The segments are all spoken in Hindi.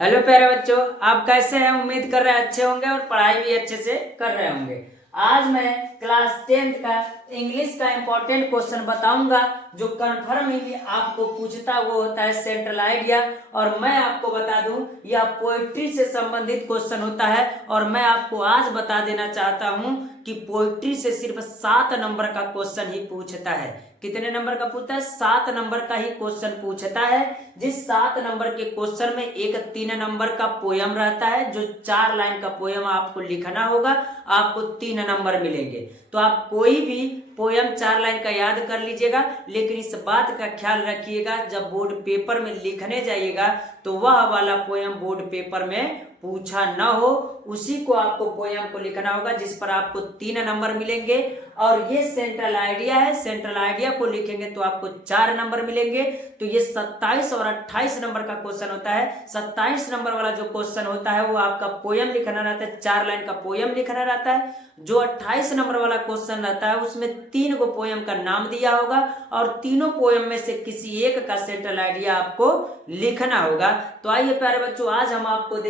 हेलो प्यारे बच्चों, आप कैसे हैं? उम्मीद कर रहे हैं अच्छे होंगे और पढ़ाई भी अच्छे से कर रहे होंगे। आज मैं क्लास 10th का इंग्लिश का इंपॉर्टेंट क्वेश्चन बताऊंगा जो कन्फर्मली आपको पूछता वो होता है सेंट्रल आइडिया। और मैं आपको बता दूं यह पोएट्री से संबंधित क्वेश्चन होता है। और मैं आपको आज बता देना चाहता हूं कि पोएट्री से सिर्फ 7 नंबर का क्वेश्चन ही पूछता है। कितने नंबर का पूछता है? 7 नंबर का ही क्वेश्चन पूछता है। जिस 7 नंबर के क्वेश्चन में एक 3 नंबर का पोयम रहता है, जो 4 लाइन का पोयम आपको लिखना होगा, आपको 3 नंबर मिलेंगे। तो आप कोई भी पोयम 4 लाइन का याद कर लीजिएगा, लेकिन इस बात का ख्याल रखिएगा जब बोर्ड पेपर में लिखने जाइएगा तो वह वाला पोयम बोर्ड पेपर में पूछा न हो, उसी को आपको पोयम को लिखना होगा जिस पर आपको 3 नंबर मिलेंगे। और ये सेंट्रल आइडिया है, सेंट्रल आइडिया को लिखेंगे तो आपको 4 नंबर मिलेंगे। तो ये 27 और 28 नंबर का क्वेश्चन होता है। 27 नंबर वाला जो क्वेश्चन होता है वो आपका पोयम लिखना रहता है, 4 लाइन का पोयम लिखना रहता है। जो 28 नंबर वाला क्वेश्चन रहता है उसमें 3 को पोयम का नाम दिया होगा और तीनों पोयम में से किसी एक का सेंट्रल आइडिया आपको लिखना होगा। तो आइए प्यारे बच्चों, आज हम आपको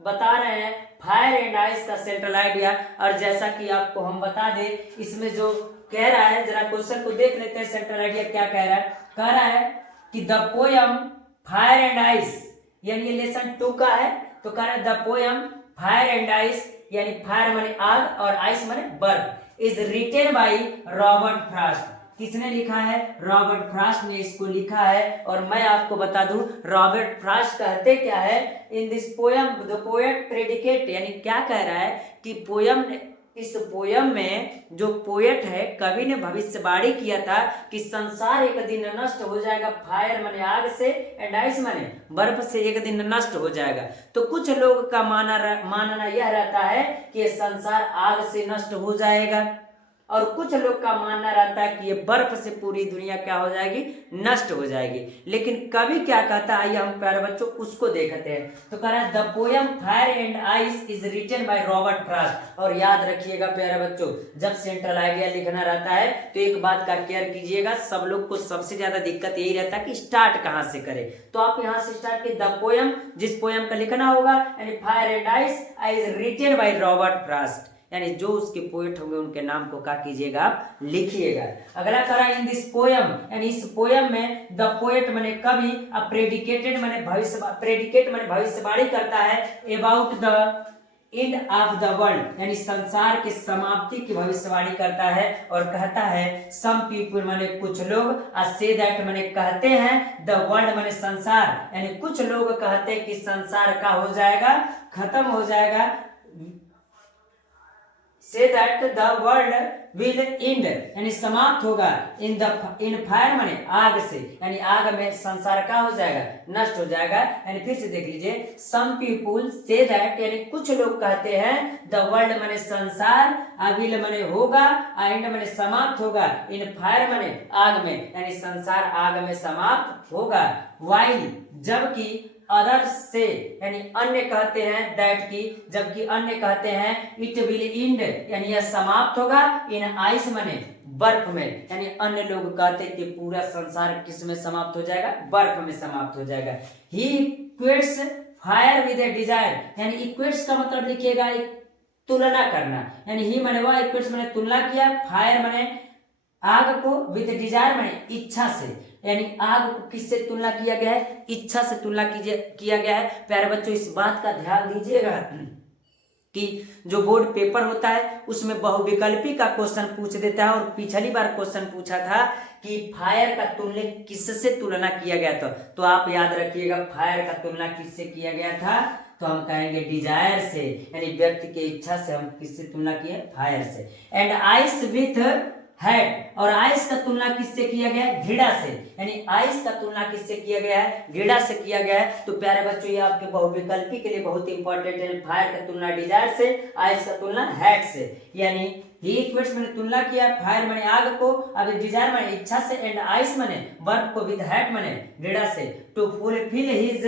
बता रहे हैं फायर एंड आइस का सेंट्रल आइडिया। और जैसा कि आपको हम बता दें, इसमें जो कह रहा है, जरा क्वेश्चन को देख लेते हैं सेंट्रल आइडिया क्या कह रहा है। कह रहा है कि the poem fire and ice, यानी ये लेसन 2 का है। तो कह रहा है the poem fire and ice, यानी फायर माने आग और आइस माने बर्फ, is written by Robert Frost. किसने लिखा है? रॉबर्ट फ्रॉस्ट ने इसको लिखा है। और मैं आपको बता दूं रॉबर्ट फ्रॉस्ट कहते क्या है in this poem the poet predicate, यानी क्या कह रहा है कि पोयम, इस पोयम में जो पोएट है, कवि ने भविष्यवाणी किया था कि संसार एक दिन नष्ट हो जाएगा। फायर माने आग से एंड आइस माने बर्फ से एक दिन नष्ट हो जाएगा। तो कुछ लोग का मानना यह रहता है कि ये संसार आग से नष्ट हो जाएगा और कुछ लोग का मानना रहता है कि ये बर्फ से पूरी दुनिया क्या हो जाएगी? नष्ट हो जाएगी। लेकिन कवि क्या कहता है, आइए हम प्यारे बच्चों उसको देखते हैं। तो कह रहा है the poem fire and ice is written by Robert Frost. और याद रखिएगा प्यारे बच्चों, जब सेंट्रल आइडिया लिखना रहता है तो एक बात का केयर कीजिएगा, सब लोग को सबसे ज्यादा दिक्कत यही रहता है कि स्टार्ट कहाँ से करें। तो आप यहाँ से स्टार्ट किए द पोयम, जिस पोयम का लिखना होगा, यानी fire and ice is written by Robert Frost, यानी जो उसके पोएट होंगे उनके नाम को क्या कीजिएगा? आप लिखिएगा। अगला करा इन दिस पोयम, यानी इस पोयम में द पोएट माने कवि, प्रेडिकेटेड माने भविष्य, प्रेडिकेट माने भविष्यवाणी करता है about the end of the world, यानी संसार की समाप्ति की भविष्यवाणी करता है। और कहता है सम पीपल माने कुछ लोग, से दैट माने कहते हैं, द वर्ल्ड माने संसार, यानी कुछ लोग कहते हैं कि संसार का हो जाएगा, खत्म हो जाएगा। Say that the world will and, यानी समाप्त होगा। इन फायर माने आग से, यानी आग में संसार का हो जाएगा, नष्ट हो जाएगा। यानी फिर से देख लीजिए, सम पीपुल से दैट, यानी कुछ लोग कहते हैं, द वर्ल्ड माने संसार, विल माने होगा, एंड माने समाप्त होगा, इन फायर माने आग में, यानी संसार आग में समाप्त होगा। वाइल, जबकि अदर्स से, यानी अन्य कहते हैं दैट की, जबकि अन्य कहते हैं इट विल एंड, यानी यह समाप्त होगा, इन आइस माने बर्फ में, यानी अन्य लोग कहते हैं कि पूरा संसार किस में समाप्त हो जाएगा? बर्फ में समाप्त हो जाएगा। He equates fire with a desire, यानी इक्वेट्स का मतलब लिखिएगा तुलना करना, यानी ही माने वह, इक्वेट्स माने तुलना किया, फायर माने आग को, विद डिजायर माने इच्छा से, यानी आग को किससे तुलना किया गया है? इच्छा से तुलना किया गया है। प्यारे बच्चों इस बात का ध्यान दीजिएगा कि जो बोर्ड पेपर होता है उसमें बहुविकल्पी का क्वेश्चन पूछ देता है। और पिछली बार क्वेश्चन पूछा था कि फायर का तुलना किससे तुलना किया गया था, तो आप याद रखिएगा फायर का तुलना किससे किया गया था? तो हम कहेंगे डिजायर से, यानी व्यक्ति की इच्छा से हम किससे तुलना किए? फायर से। एंड आइस विथ हैड, और आइस का तुलना किससे किया गया है? घृणा से, यानी आइस का तुलना किससे किया गया है? घृणा से किया गया है। तो प्यारे बच्चों ये आपके बहुविकल्पी के लिए बहुत इंपॉर्टेंट है। फायर का तुलना डिजायर से, आइस का तुलना हैड से, यानी ही इक्वेट्स मैंने तुलना किया, फायर माने आग को, अब डिजायर माने इच्छा से, एंड आइस माने बर्फ को, विद हैड माने घृणा से। To fulfil his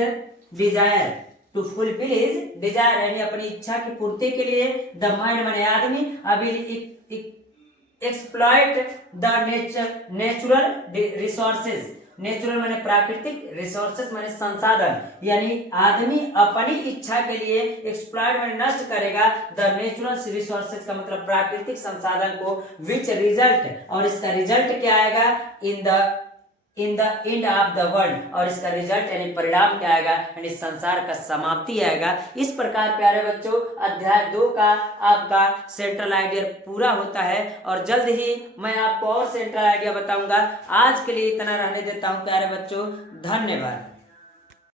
desire, to fulfil his desire, यानी अपनी इच्छा की पूर्ति के लिए, द मैन माने आदमी, अभी exploit the natural resources, natural माने प्राकृतिक, रिसोर्सेज माने संसाधन, यानी आदमी अपनी इच्छा के लिए एक्सप्लॉइट माने नष्ट करेगा द नेचुरल रिसोर्सेज का मतलब प्राकृतिक संसाधन को, विच रिजल्ट और इसका रिजल्ट क्या आएगा in the end of the world, और इसका रिजल्ट यानी परिणाम क्या आएगा यानी संसार का समाप्ति आएगा। इस प्रकार प्यारे बच्चों अध्याय 2 का आपका सेंट्रल आइडिया पूरा होता है और जल्द ही मैं आपको और सेंट्रल आइडिया बताऊंगा। आज के लिए इतना रहने देता हूं प्यारे बच्चों, धन्यवाद।